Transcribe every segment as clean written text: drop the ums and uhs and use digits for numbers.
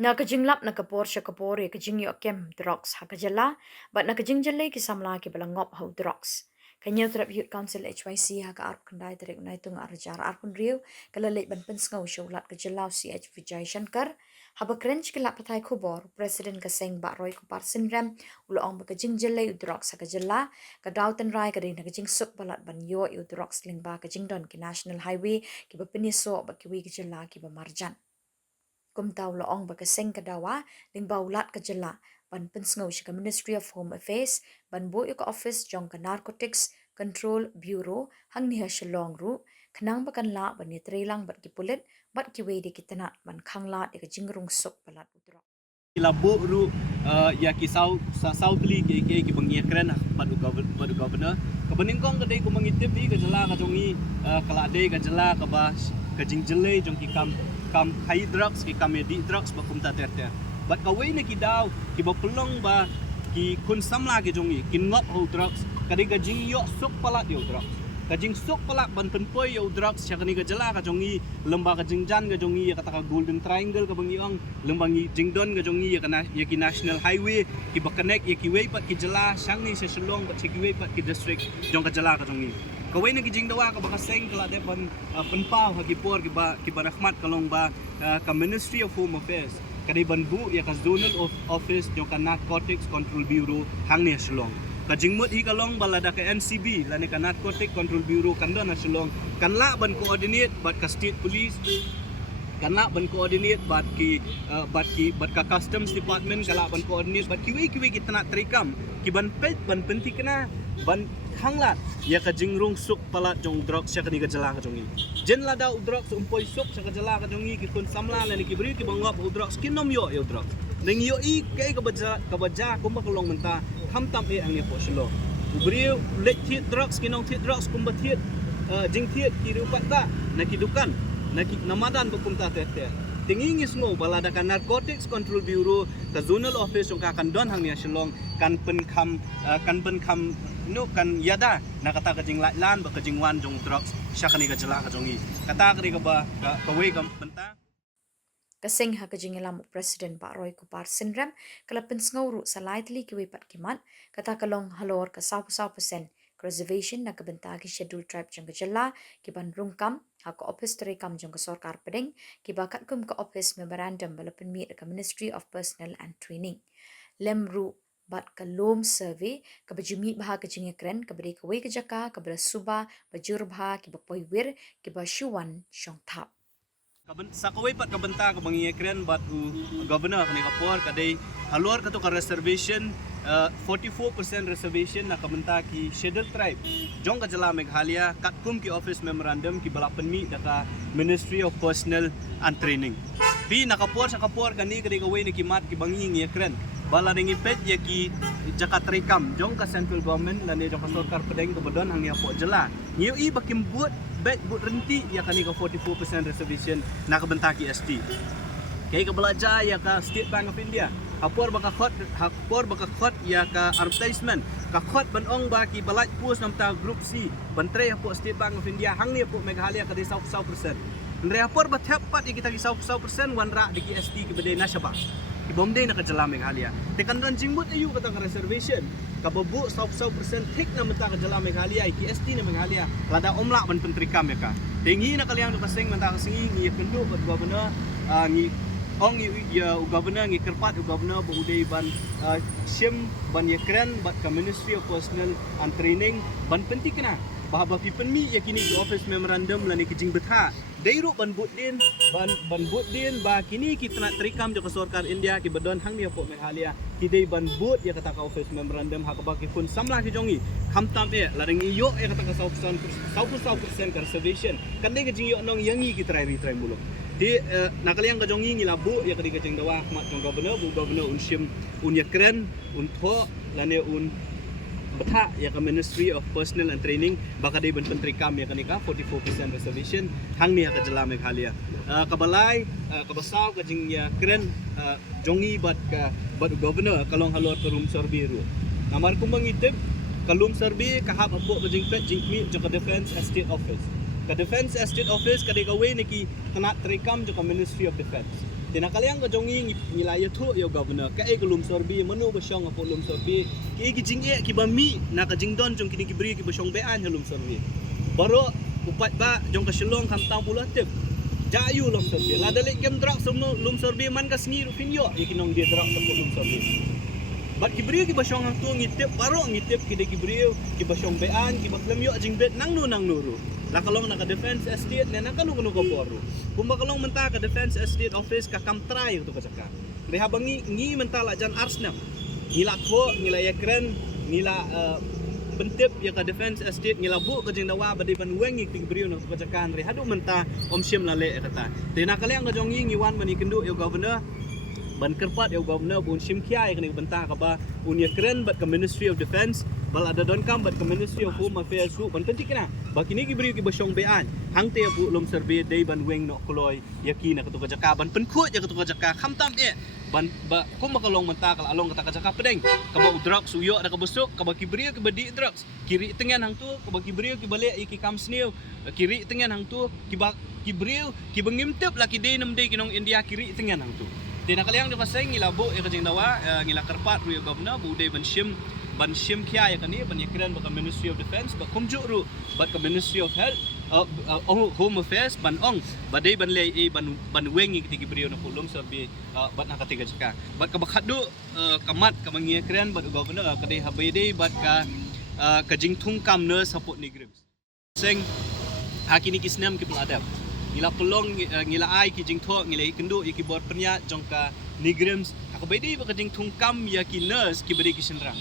Na kajinglap na kapor siya kapore kajing yo kem drugs ha kajala but na kajing jale ki samla ki balangop ho drugs kanya trap youth council HYC ha ka arp kandai trek nai tung arjar arpun riu kala leit ban pen ngau sholat kajala CH Vijay Shankar haba krench kila patai khobor president ka seng ba roy ko par sinram ulo ong ba kajing jale drugs ha kajala ka dauten rai ka na kajing suk balat ban yo drugs ling ba kajing don ki national highway ki ba peniso ba ki wi kajala ki ba marjan kum tau lo ong ba ka seng ka dawa ling ba ulat ka jala ban pensngo shi ka Ministry of Home Affairs ban bo ka office jong ka Narcotics Control Bureau hang ni ha shalong ru khnang ba kan la ban ni trelang bat ki pulit bat ki we di kitana ban khang la de ka jingrung sok palat utro Labu ru ya ki sautli ki bangi kren padu governor ka beningkong ka dei ko mangitip di ka jala ka jongi kala dei ka jala ka ba ka jingjele jong ki kam high drugs ki kam di drugs ba kumta terte bat ka we ne ki daw ki ba pulong ba ki kun samla ki jongi ki ngop ho drugs ka dei ka jing yo sok pala yo drugs ka jing sok pala ban penpoi yo drugs cha ni ka jala ka jongi lemba ka jingjan ka jongi ya kata ka golden triangle ka bangi ong lembangi jingdon ka jongi ya ki national highway ki ba connect ya ki we pat ki jala sang ni se shalong pat ki we pat ki district jong ka jala ka jongi ka we ne ki jing dawa ka ba ka seng kala de ban penpau ha ki por ki ba rahmat kalong ba ka Ministry of Home Affairs ka de ban bu ya ka zonal office jong ka Narcotics Control Bureau hang ni shalong kajingmut hi kalong balada ka NCB lani ka Narcotic Control Bureau kanda na silong kanla ban coordinate bat ka state police kanla ban coordinate bat ka customs department kala ban coordinate bat kiwi kita nak trikam ki ban pet ban penti kena ban hanglat ya ka jingrung suk palat jong drugs ya ka ni ka jala ka jongi jen lada drugs umpoi suk sa ka jala ka jongi ki kun samla lani ki bri ki bangop drugs kinom yo drugs nang yo i kay ka baja kumba kalong menta ham tam e ang ni po shlo ubri let thit drugs kinong thit drugs kumba thit jing thit ki rupat ta na kidukan na namadan bukum ta tete tinging is mo balada ka Narcotics Control Bureau ka zonal office yung kakandon hang ni shilong kan pen kam no kan yada na kata ka jing lan ba ka jing wan jong drugs sya kani ka jala ka jongi kata ka ba ka we kam benta kasing ha kajingilam president pa roy ko par sinram kala pensngawru sa lightly ki pat kimat kata kalong halor ka 10% reservation na kabenta ki scheduled tribe jang kajala ki ban rungkam ha ko office tre kam jang ka sarkar pedeng ki bakat kum ka office memorandum balapan mi ka Ministry of Personnel and Training lemru bat ka lom survey ka bajumi baha ka jingi kren ka bari ka we ka jaka ka bra suba bajur baha ki bapoy wir ki ba shuwan shong thap sa kaway pat kabanta ka mangingekren bat governor kani kapor kadai halor kato ka reservation 44% reservation na kabanta ki scheduled tribe jong ka jala Meghalaya katkum ki office memorandum ki balapan mi daka Ministry of Personnel and Training bi nakapor sa kapor kani kadai kaway ni kimat ki mangingekren bala ring ipet ya ki jakat rekam jong ka central government lani jong ka sarkar pedeng ka badon hang po jala ngiu i bakim buat bet but renti ya kani ka 44% reservation na kabentaki ST kay ka belajar ya ka State Bank of India hapor baka khot ya ka advertisement ka khot banong ba ki balaj post nam ta group C bantre hapo State Bank of India hang ni po Meghalaya ka 10% andre hapor ba thapat kita ki 10% wanra di ki ST ki bede na syaba ki bomde na ka jala Meghalaya tekan don jingbut ayu kata ka reservation kababu 10% tik na mata ka jala Meghalaya IKST na Meghalaya lada omla ban pentrikam ya ka tingi na kalyang ka sing mata ka singi ngi kendu bat governor ngi ong ya governor ngi kerpat governor bu udai ban sim ban yakren bat ka Ministry of Personnel and Training ban penting kena bahaba pipen mi yakini di office memorandum lani kijing betha dairu ban budin ba kini kita nak terikam jo sarkar India ki badon hang ni po Meghalaya ki dei ban bud ya kata ka office memorandum ha ka ba ki pun samla ki jongi hamtam e laring iyo e kata ka 100% reservation kan dei kijing yo nong yangi ki try mulo di nakaliang ka jongi ngilabu ya kadi kijing dawa mat jong governor unshim yakren tho lane betha ya ka Ministry of Personnel and Training baka dei ban pentrikam ya kanika 44% reservation hang ni ka jala Meghalaya kabalai kabasaw ka jing ya kren jongi bat governor kalong halor ka room survey ru namar ko mangitip kalum survey kahap apo ka jing pet jing mi jo ka Defense Estate Office ka Defense Estate Office ka dei ka we ni ki kana trikam jo ka Ministry of Defense Tinakaliang ka jongi ngilaya tu yo governor ka e gulum sorbi manu ba syong apo lum sorbi ki gi jing e ki ba mi na ka jing don jong kini ki bri ki ba syong be an lum sorbi baro upat ba jong ka shlong kam tang pula tip jayu lum sorbi la dalik kem drak semno lum sorbi man ka sngi ru fin yo ikinong dia drak apo lum sorbi bat ki bri ki ba syong ang tu ngitip baro ngitip ki de ki bri ki ba syong be an ki ba klem yo jing bet nang nu ru la kalong naka defense estate na nakalung no ko poru kumba kalong menta ka defense estate office ka kam try to ka jaka reha bangi ngi menta la jan arsnam ngila ko ngila yakren ngila bentip ya ka defense estate ngila bu ka jing dawa bade ban wengi ting brio no ka jaka reha du menta om sim la le kata te nakaleng ka jongi ngiwan mani kendu yo governor ban kerpat yo governor bun sim kia ka ni benta ka ba un yakren bat ka ministry of defense bal ada don kam bat ke Ministry of Home Affairs su ban penting kena baki ni gibri ki basyong bean hang te bu lom serbe dei ban weng no kloy yakina ka to jaka ban penkut ya ka to jaka kham tam e ban ba kum makalong menta kal along ka jaka pedeng ka ba drugs uyo ada ka busuk ka ba kibri ki badi drugs kiri tengen hang tu ka ba kibri ki bale iki kam sneu kiri tengen hang tu ki ba kibri ki bangimtep laki dei nam dei kinong India kiri tengen hang tu dina kaliang de paseng ngila bu e ka jing dawa ngila kerpat ru governor bu dei ban shim kia ya kani ban yakran ba Ministry of Defense ba kumju ru ba Ministry of Health Home Affairs ban ong ba dei ban le e ban wengi kiti brio na pulum sabi bat na katiga jaka bat ka bakhadu kamat ka mangiyakran ba governor ka dei habede bat ka jingthung kam ne support ni grims seng hakini kisnam ki peladap ngila pelong ngila ai ki jingtho ngila ikendu iki bor pernya jongka ni grims ka bede ba ka jingthung kam ya ki nurse ki bede ki senrang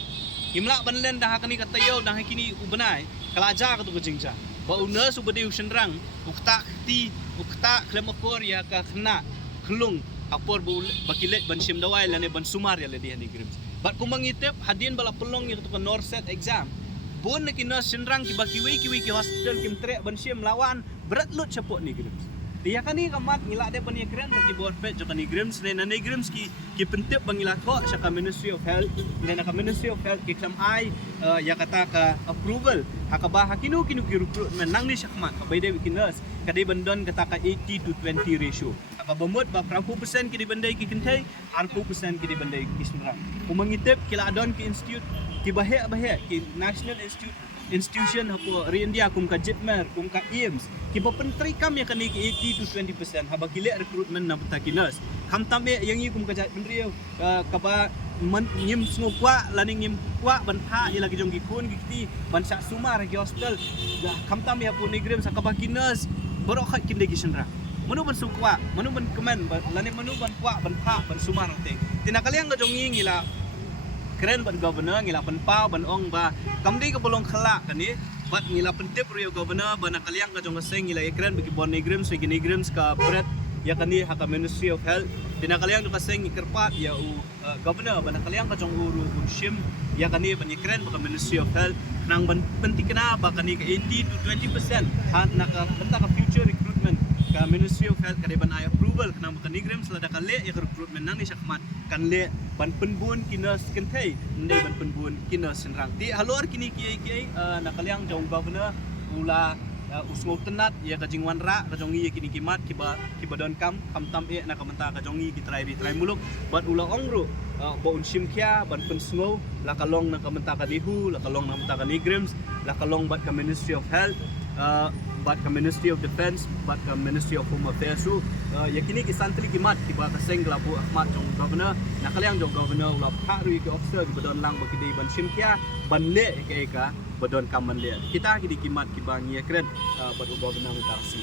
Himla banlen dah kini kata yo dah kini ubenai kelaja katu kejingja. Ba unas ubedi usenrang ukta ti ukta klemokor ya ka kena kelung apor bu bakilet ban sim dawai lane ban sumar ya le dia ni grims. Bat kumangitep hadin bala pelong ya katu norset exam. Bon na kina senrang ki bakiwi ki hospital kim trek ban sim lawan berat lut cepot ni grims. Dia kan ni kamat ngila de ban yakran bagi bor pet jo kan ni grims ne na ni grims ki pentip bangila ko sa ka Ministry of Health ne na ka Ministry of Health ki klam ai ya kata ka approval hakaba hakinu ki recruitment nang ni sakmat ka bay de wikinas ka de bandon kata ka 80 to 20 ratio ka bamot ba 40% ki di bandai ki kentai 40% ki di bandai ki semrang umangitep kila adon ki institute ki bahe ki national institution hapo India kum ka Jitmer kum ka IMS ki papentri kam ya kani ki 80 to 20% haba kile recruitment na betakinas kam tambe yang kum ka jat bendrio ka ba nyim sngo kwa laning nyim kwa ban tha ila ki jong ki kun ki ban sa sumar ki hostel kam tambe hapo ni grem sa ka bakinas boro khat kin degi senra manu ban sukwa manu ban kemen laning manu ban kwa ban tha ban sumar te tinakaliang ka jong ngila keren bat governor ngila penpau ban ong ba kamdi ka bolong khala kani bat ngila pentip rio governor ban kaliang ka jong seng ngila keren bagi bon negrims bagi negrims ka bret ya kani haka Ministry of Health tinakaliang ka seng ikerpat ya governor ban kaliang ka jong uru unshim ya kani ban keren bagi Ministry of Health nang ban penting kena ba kani ka 80 to 20% han naka benta ka future recruitment ka Ministry of Health kada ban ay approval kana ba kanigram selada ka le ya recruitment nang ni sakmat kan le ban penbun kinas kentai ndai ban penbun kinas senrang ti halor kini kiai nakaliang jong governor ula usngau tenat ya ka jingwan ra ka jongi ya kini kimat kiba don kam tam e na kamenta ka jongi ki try muluk bat ula ongru ba unsim kya ban pensngau la kalong na kamenta ka dihu la kalong na kamenta ka nigrams la kalong bat ka Ministry of Health bat ka Ministry of Defense bat ka Ministry of Home Affairs su yakini ki santri kimat ki ba ka seng labu ahmad jong governor nakaliang jong governor ula pharu ki officer ki badon lang ba ki dei ban simkia ban le ke ka badon kaman le kita ki di kimat ki ba ngi kren bat governor tarsi